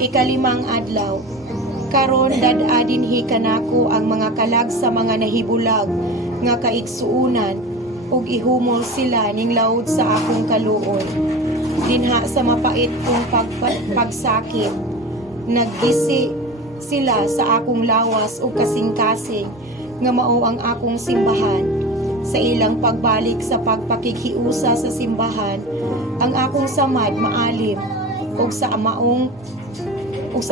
Ikalimang adlaw, karon dad-a dinhi kanako ang mga kalag sa mga nahibulag nga kaiksuunan ug ihumol sila ning laod sa akong kaluoy. Dinha sa mapait kong pagsakit, naggisi sila sa akong lawas ug kasing-kasing nga mao ang akong simbahan. Sa ilang pagbalik sa pagpakikhiusa sa simbahan, ang akong samad maalim ug sa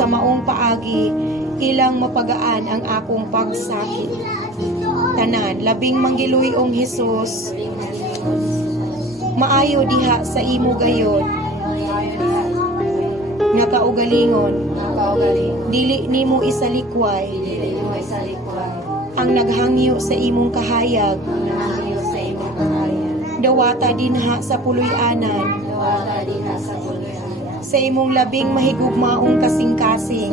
maong paagi ilang mapagaan ang akong pagsakit. Tanan, labing manggiluyong Hesus, maayo diha sa imo gayon nga kaugalingon, dili nimo isalikway ang naghangyo sa imong kahayag, dawata dinha sa puloy-anan, sa imong labing mahigugmaong kasing-kasing,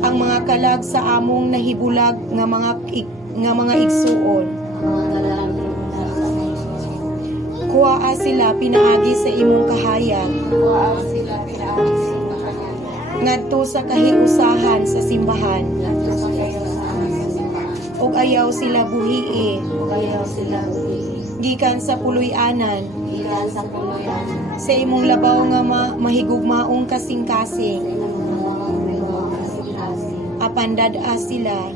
ang mga kalag sa among nahibulag nga mga igsuon. Kuwaa sila pinaagi sa imong kahayag, ngadto sa kahiusahan sa simbahan, ug ayaw sila buhii gikan sa puloy-anan, sa imong labaw nga mahigugmaong kasing-kasing, apan dad-a sila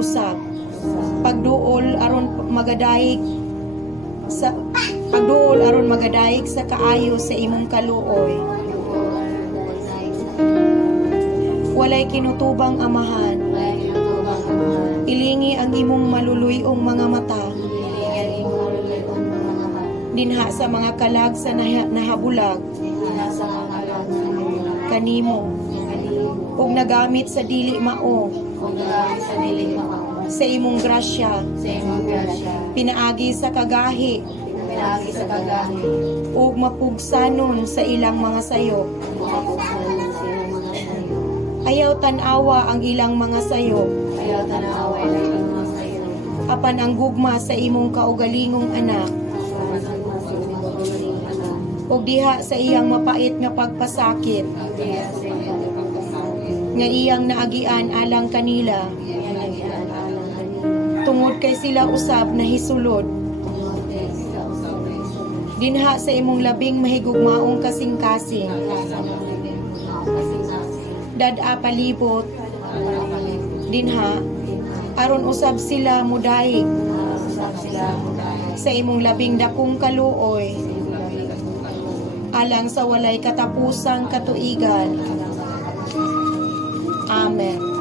usab pagduol aron magadayeg sa kaayo sa imong kaluoy. Walay kinutubang amahan, ilingi ang imong maluluyong mga mata dinha sa mga kalag sa nahabulag kanimo, ug nagamit sa dili mao sa imong grasya, pinaagi sa kagahi ug mapugsanon sa ilang mga sayo. Ayaw tan-awa ang ilang mga sayo, apan ang gugma sa imong kaugalingong anak, ug diha sa iyang mapait nga pagpasakit nga iyang naagian alang kanila, tungod kay sila usab na hisulod dinha sa imong labing mahigugmaong kasing-kasing, dad-a palibot dinha aron usab sila mudayeg sa imong labing dakong kaluoy alang sa walay katapusang katuigan. Amen.